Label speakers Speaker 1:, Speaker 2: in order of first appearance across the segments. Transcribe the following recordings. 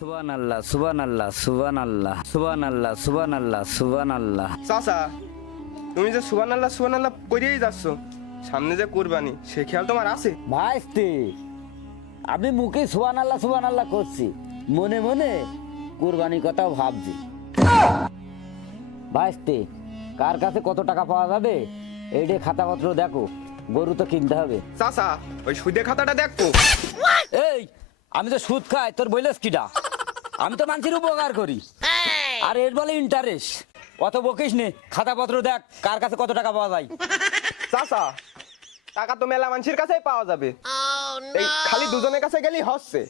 Speaker 1: সুবান আল্লাহ সুবান আল্লাহ সুবান আল্লাহ সুবান আল্লাহ সুবান আল্লাহ সুবান আল্লাহ
Speaker 2: চাচা তুমি যে সুবান আল্লাহ সুবান আল্লাহ করিয়েই যাচ্ছ সামনে যে কোরবানি সে খেয়াল তোমার আছে?
Speaker 1: ভাইস্তে আমি মুখে সুবান আল্লাহ সুবান আল্লাহ করছি মনে মনে কুরবানির কথাও ভাবছি। ভাইস্তে কার কাছে কত টাকা পাওয়া যাবে এইটে খাতাপত্র দেখো গরু তো কিনতে হবে।
Speaker 2: চাচা ওই সুদে খাতাটা দেখো।
Speaker 1: এই আমি তো সুদ খাই তোর বইলেস কিটা আমি তো মানুষের উপকার করি। আর এর বলে ইন্টারেস্ট অত বকিস নে খাতাপত্র দেখ কার কাছে কত টাকা পাওয়া যায়।
Speaker 2: চাচা টাকা তো মেলা মানুষের কাছেই পাওয়া যাবে। এই খালি দুজনের কাছে গেলেই হচ্ছে।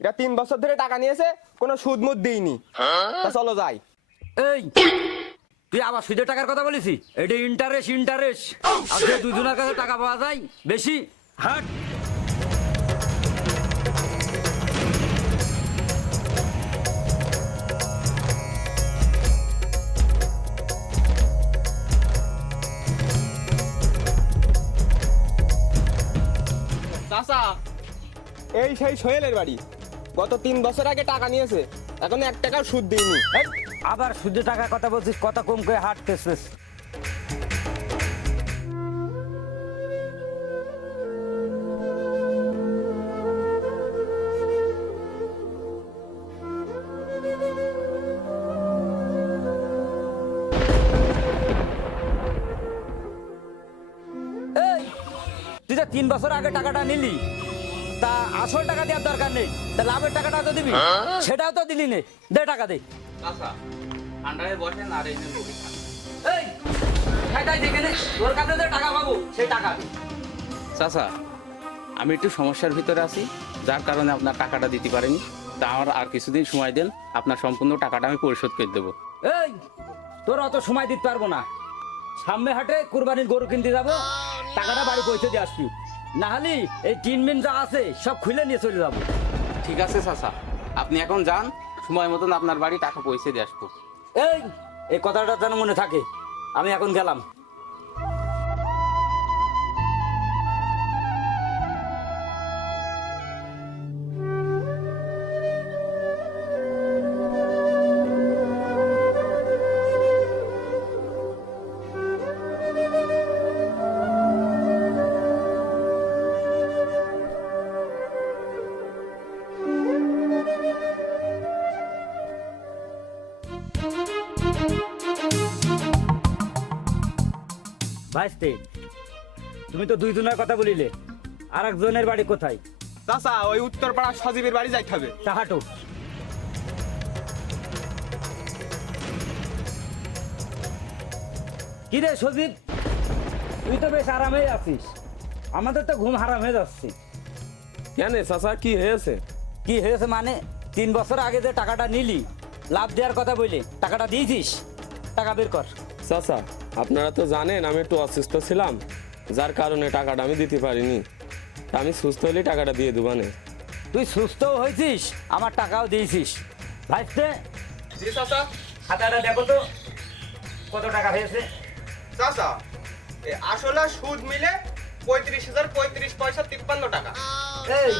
Speaker 2: এটা তিন বছর ধরে টাকা নিয়েছে কোনো সুদ মুদ দিইনি তা চলো যাই।
Speaker 1: এই তুই আবার সুদের টাকার কথা বলিস এটা ইন্টারেস্ট ইন্টারেস্ট আর দুজনের কাছে টাকা পাওয়া যায় বেশি হাট।
Speaker 2: এই সেই সোহেলের বাড়ি। গত তিন বছর আগে টাকা নিয়েছে, এখন এক টাকার সুদ দিইনি।
Speaker 1: আবার সুদের টাকার কথা বলছিস কথা কম করে হাট তেসিস তুই যে তিন বছর আগে টাকাটা নিলি তা আসল টাকা দেওয়ার দরকার নেই। তা লাভের টাকাটা তো দিবি। সেটাও তো দিলি নে। দে টাকা দে।
Speaker 3: আচ্ছা আন্ডারে বসেন আর এই যে মুড়ি খান।
Speaker 1: এই সেটাই দেখে তোর কাছে যে টাকা পাবো সেই টাকা। দে।
Speaker 3: চাচা আমি একটু সমস্যার ভিতরে আছি। যার কারণে আপনার টাকাটা দিতে পারেনি। তা আমার আর কিছুদিন সময় দেন। আপনার সম্পূর্ণ টাকাটা আমি পরিশোধ করে দেবো।
Speaker 1: এই তোর অত সময় দিতে পারব না। সামনে হাটে কুরবানির গরু কিনতে যাব। টাকাটা বাড়ি পৌঁছে দিয়ে আসবি। না হলে এই তিন মিন যা আছে সব খুলে নিয়ে চলে যাব।
Speaker 3: ঠিক আছে চাচা আপনি এখন যান সময় মতন আপনার বাড়ি টাকা পয়সা দিয়ে আসব।
Speaker 1: এই এই কথাটা যেন মনে থাকে। আমি এখন গেলাম। ভাইস্তে তুমি তো দুই জনের কথা বলিলে আর একজনের বাড়ি কোথায়?
Speaker 2: চাচা ওই উত্তরপাড়া সজীবের বাড়ি যাইতে হবে।
Speaker 1: তাহাটো কি রে সজীব তুই তো বেশ আরামেই আছিস। আমাদের তো ঘুম হারাম হয়ে যাচ্ছে।
Speaker 4: কেন চাচা কি হয়েছে?
Speaker 1: কি হয়েছে মানে তিন বছর আগে যে টাকাটা নিলি লাভ দেওয়ার কথা বলি টাকাটা দিয়েছিস? টাকা বের কর।
Speaker 4: চাচা আপনারা তো জানেন আমি একটু অসুস্থ ছিলাম। যার কারণে টাকাটা আমি দিতে পারিনি। তা আমি সুস্থ হলেই টাকাটা দিয়ে দেবো দেবানে
Speaker 1: তুই সুস্থও হয়েছিস আমার টাকাও দিয়েছিস।
Speaker 2: চাচা।
Speaker 1: খাতাটা দেখো তো কত টাকা হয়েছে।
Speaker 2: চাচা এ আসলে সুদ মিলে পঁয়ত্রিশ হাজার পঁয়ত্রিশ পয়সা তিপ্পান্ন টাকা।
Speaker 1: এই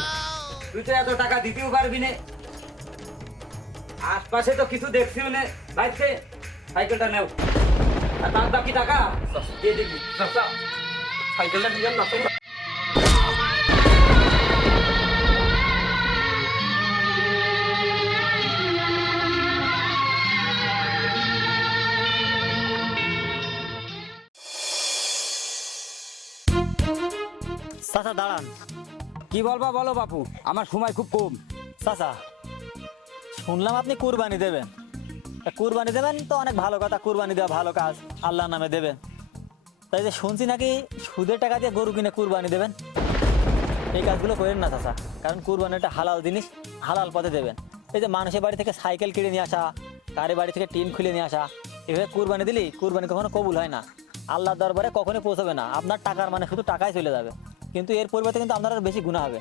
Speaker 1: তুই তো এত টাকা দিতেও পারবি না। আশপাশে তো কিছু দেখছিও না। ভাইছে সাইকেলটা নেও। আর বাদ বাকি টাকা দিয়ে দিবি।
Speaker 2: সাইকেলটা দিবেন না
Speaker 5: চাচা দাঁড়ান।
Speaker 1: কি বলবা বলো বাপু আমার সময় খুব কম।
Speaker 5: চাচা শুনলাম আপনি কুরবানি দেবেন। তা কুরবানি দেবেন তো অনেক ভালো কথা, কুরবানি দেওয়া ভালো কাজ, আল্লাহর নামে দেবেন। তাই যে শুনছি নাকি সুদের টাকা দিয়ে গরু কিনে কুরবানি দেবেন? এই কাজগুলো করেন না চাচা, কারণ কুরবানি একটা হালাল জিনিস, হালাল পথে দেবেন। এই যে মানুষের বাড়ি থেকে সাইকেল কিনে নিয়ে আসা, কারে বাড়ি থেকে টিন খুলে নিয়ে আসা, এভাবে কুরবানি দিলি, কুরবানি কখনো কবুল হয় না। আল্লাহর দরবারে কখনোই পৌঁছবে না, আপনার টাকার মানে শুধু টাকাই চলে যাবে। কিন্তু এর পরিবর্তে কিন্তু আপনার বেশি গুণা হবে।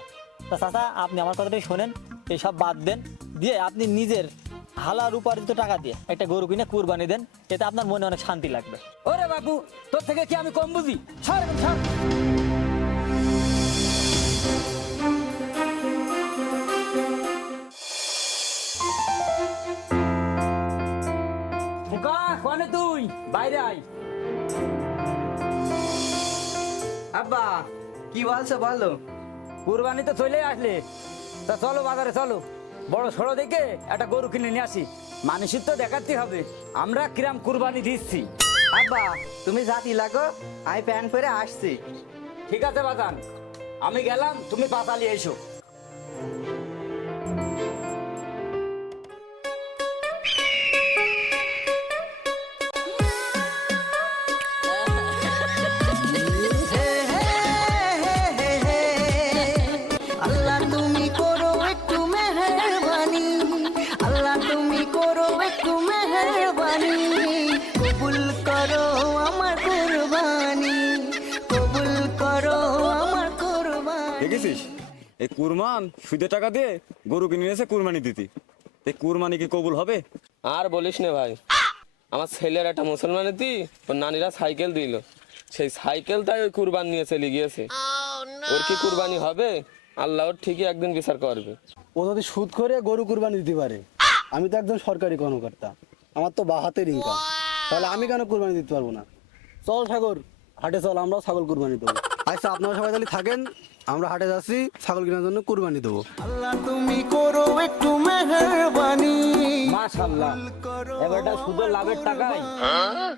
Speaker 5: তা চাচা, আপনি আমার কথাটাই শোনেন এইসব বাদ দেন। দিয়ে আপনি নিজের হালাল উপার্জিত টাকা দিয়ে একটা গরু কিনে কুরবানি দেন, এতে আপনার মনে অনেক শান্তি লাগবে।
Speaker 1: ওরে বাপু, তোর থেকে কি আমি কম বুঝি? ছাড় ছাড়। তুই, বাইরে আয়।
Speaker 6: কি বলছো বলো?
Speaker 1: কুরবানি তো চলে আসলে। তা চলো বাজারে, চলো। বড় সড়ো দেখে একটা গরু কিনে নিয়ে আসি। মানুষের তো দেখাতে হবে। আমরা কিরাম কুরবানি দিচ্ছি।
Speaker 6: আব্বা তুমি জাতি লাগো আমি প্যান্ট পরে আসছি।
Speaker 1: ঠিক আছে বাজান। আমি গেলাম তুমি পাতালি এসো।
Speaker 7: দেখেছিস? এই কুরমান সুদে টাকা দিয়ে গরু কিনে এসে কুরবানি দিতি। এই কুরবানি কি কবুল হবে?
Speaker 4: আর বলিস না ভাই আমার ছেলের একটা মুসলমানের দি ওর নানিরা সাইকেল দিল। সেই সাইকেলটাই ওই কুরবান নিয়ে চলে গিয়েছে। ওর কি কুরবানি হবে? আল্লাহ ওর ঠিকই একদিন বিচার করবে।
Speaker 8: ও যদি সুদ করে গরু কুরবানি দিতে পারে আমি তো একজন সরকারি কর্মকর্তা। আমার তো বা হাতের ইনকাম তাহলে আমি কেন কুরবানি দিতে পারব না? চল সাগর হাটে চল আমরাও ছাগল কুরবানি দেবো। আচ্ছা আপনারা সবাই তাহলে থাকেন। আমরা হাটে যাচ্ছি ছাগল কেনার জন্য কুরবানি দেবো।
Speaker 9: আল্লাহ তুমি করো একটু মেহরবানি।
Speaker 1: এবারটা শুধু লাভের টাকায়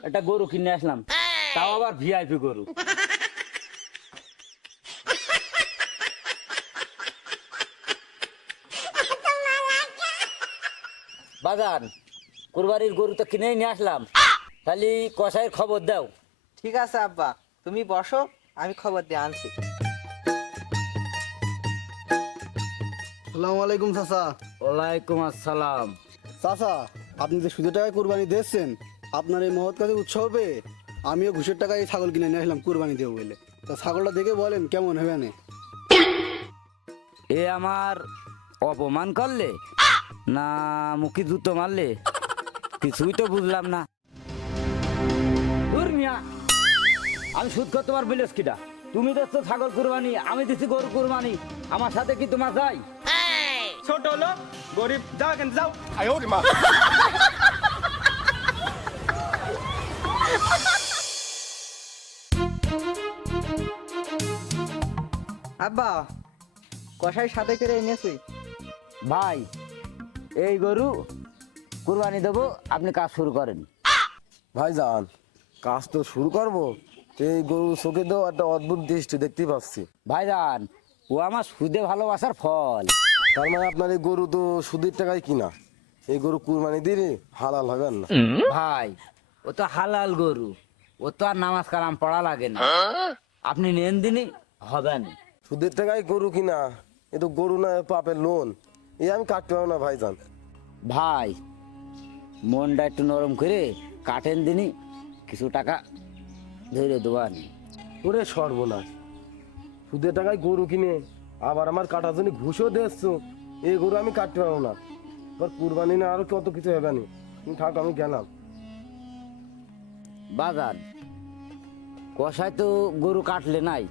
Speaker 1: একটা গরু কিনে আসলাম। তাও আবার ভিআইপি গরু। বাজান কুরবানির গরু তো কিনেই নিয়ে আসলাম। খালি কষাইয়ের খবর দাও।
Speaker 6: ঠিক আছে আব্বা। তুমি বসো আমি খবর দিয়ে আনছি।
Speaker 8: আসসালামু আলাইকুম চাচা।
Speaker 1: ওয়ালাইকুম আসসালাম।
Speaker 8: চাচা আপনি যে সুদের টাকায় কুরবানি দিচ্ছেন আপনার এই মহৎ কাজে উৎসাহ পেয়ে আমিও ঘুষের টাকায় এই ছাগল কিনে নিয়ে আসলাম কুরবানি দেবো বলে। তা ছাগলটা দেখে বলেন কেমন হবে না
Speaker 1: এ আমার অপমান করলে না মুখে জুতো মারলে? কিছুই তো বুঝলাম না। দূর মিয়া আমি সুদ করতে পারব কিটা তুমি দিচ্ছ ছাগল কুরবানি আমি দিচ্ছি গরু কুরবানি। আমার সাথে কি তোমার যাই
Speaker 2: ছোট লোক গরিব যাও থেকে যাও। আয় ওরে মা।
Speaker 6: আব্বা কষাই সাথে করে এনেছি।
Speaker 1: ভাই এই গরু কুরবানি দেবো আপনি কাজ শুরু করেন।
Speaker 10: ভাই ভাইজান কাজ তো শুরু করব। এই গরু চোখে তো একটা অদ্ভুত দৃষ্টি দেখতে পাচ্ছি।
Speaker 1: ভাই ভাইজান ও আমার সুদে ভালোবাসার ফল।
Speaker 10: তার মানে আপনার এই গরু তো সুদের টাকায় কিনা? এই গরু কুরবানি দিলে হালাল হবে না।
Speaker 1: ভাই ও তো হালাল গরু। ও তো আর নামাজ কালাম পড়া লাগে না। আপনি নেন দিনই হবে না।
Speaker 10: সুদের টাকায় গরু কিনা? এ তো গরু না পাপের লোন। এই আমি কাটতে পারব না ভাইজান।
Speaker 1: ভাই মনটা একটু নরম করে কাটেন দিনই কিছু টাকা ধরে দেওয়ার
Speaker 10: ওরে সর্বনাশ। সুদের টাকায় গরু কিনে আবার আমার কাটার জন্য ঘুষও দিচ্ছ এই গরু আমি কাটতে পারব না। এবার কুরবানি না আরও কত কিছু হবে না? তুমি থাক আমি গেলাম।
Speaker 1: বাজার। কষায় তো গরু কাটলে নাই।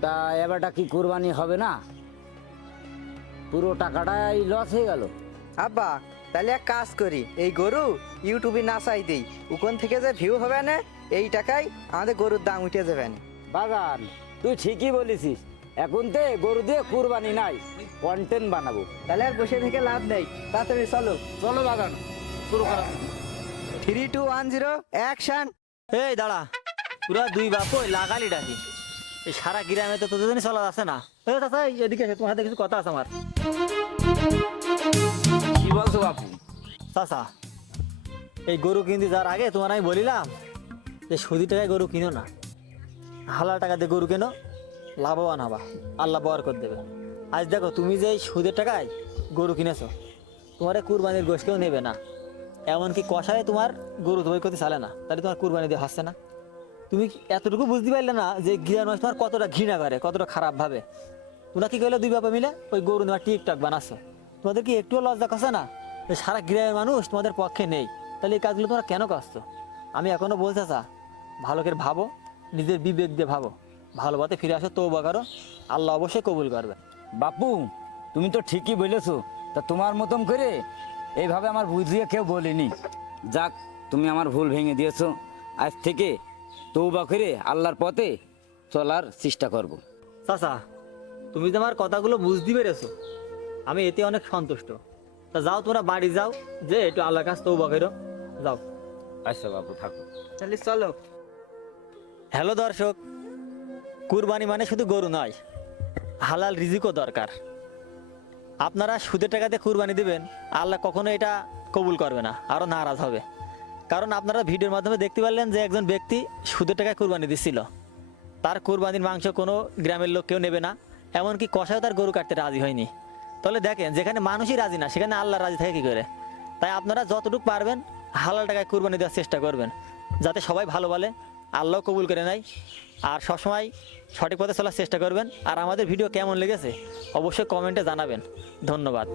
Speaker 1: তা এবারটা কি কুরবানি হবে না? পুরো টাকাটাই লস হয়ে গেল।
Speaker 6: আব্বা তাহলে এক কাজ করি। এই গরু ইউটিউবে নাচাই দিই। ওখান থেকে যে ভিউ হবে না এই টাকায় আমাদের গরুর দাম উঠে যাবে না।
Speaker 1: বাগান তুই ঠিকই বলেছিস। এখন তে গরু দিয়ে কুরবানি নাই কন্টেন্ট বানাবো।
Speaker 6: তাহলে আর বসে থেকে লাভ নেই। তাড়াতাড়ি চলো।
Speaker 1: চলো বাগান শুরু করা।
Speaker 6: Three two one zero action
Speaker 5: এই দাঁড়া। পুরা দুই বাপ ওই লাগালি ডাকি। এই সারা গ্রামে তো তোদের জন্য চলা আছে না। এই চাচা এই এদিকে এসে, তোমার সাথে কিছু কথা আছে আমার।
Speaker 1: কি বলছো বাপু?
Speaker 5: চাচা এই গরু কিনতে যাওয়ার আগে তোমার আমি বলিলাম যে সুদি টাকায় গরু কিনো না। হালাল টাকা দিয়ে গরু কেনো লাভবান হবা। আল্লাহ বর করে দেবে। আজ দেখো, তুমি যে সুদের টাকায় গরু কিনেছো, তোমার কুরবানির গোশ কেউ নেবে না। এমনকি কষায় তোমার গরু ধোয় করতে চালে না, তাহলে তোমার কুরবানি দিয়ে হাসছে না। তুমি এতটুকু বুঝতে পারলে না যে গিরার মানুষ তোমার কতটা ঘৃণা করে, কতটা খারাপ ভাবে? তোমরা কি করলে দুই বাপা মিলে? ওই গরু তোমার টিকটক বানাচ্ছ। তোমাদের কি একটুও লজ্জা করছে না সারা গ্রামের মানুষ তোমাদের পক্ষে নেই? তাহলে এই কাজগুলো তোমরা কেন করছ? আমি এখনও বলতে চা ভালো করে ভাবো, নিজের বিবেক দিয়ে ভাবো। ভালো পথে ফিরে আসো তৌবা করো। আল্লাহ অবশ্যই কবুল করবে।
Speaker 1: বাপু তুমি তো ঠিকই বলেছ। তা তোমার মতন করে এইভাবে আমার বুঝিয়ে কেউ বলিনি। যাক তুমি আমার ভুল ভেঙে দিয়েছ। আজ থেকে তৌবা করে আল্লাহর পথে চলার চেষ্টা করব।
Speaker 5: চাচা তুমি তো আমার কথাগুলো বুঝতে পেরেছ আমি এতে অনেক সন্তুষ্ট। তা যাও তোমরা বাড়ি যাও যে একটু আল্লাহর কাছ তৌবা করো। যাও।
Speaker 1: আচ্ছা বাবু থাকো।
Speaker 6: তাহলে চলো।
Speaker 5: হ্যালো দর্শক কুরবানি মানে শুধু গরু নয়, হালাল রিজিকও দরকার। আপনারা সুদের টাকাতে কুরবানি দেবেন, আল্লাহ কখনো এটা কবুল করবে না আরও নারাজ হবে। কারণ আপনারা ভিডিওর মাধ্যমে দেখতে পারলেন যে একজন ব্যক্তি সুদের টাকায় কুরবানি দিচ্ছিল তার কুরবানির মাংস কোনো গ্রামের লোক কেউ নেবে না, এমনকি কষায় তার গরু কাটতে রাজি হয়নি। তাহলে দেখেন, যেখানে মানুষই রাজি না, সেখানে আল্লাহ রাজি থাকে কী করে? তাই আপনারা যতটুকু পারবেন, হালাল টাকায় কুরবানি দেওয়ার চেষ্টা করবেন, যাতে সবাই ভালো বলে আল্লাহ কবুল করে নেয়। আর সবসময় সঠিক পথে চলার চেষ্টা করবেন। আর আমাদের ভিডিও কেমন লেগেছে অবশ্যই কমেন্টে জানাবেন। ধন্যবাদ।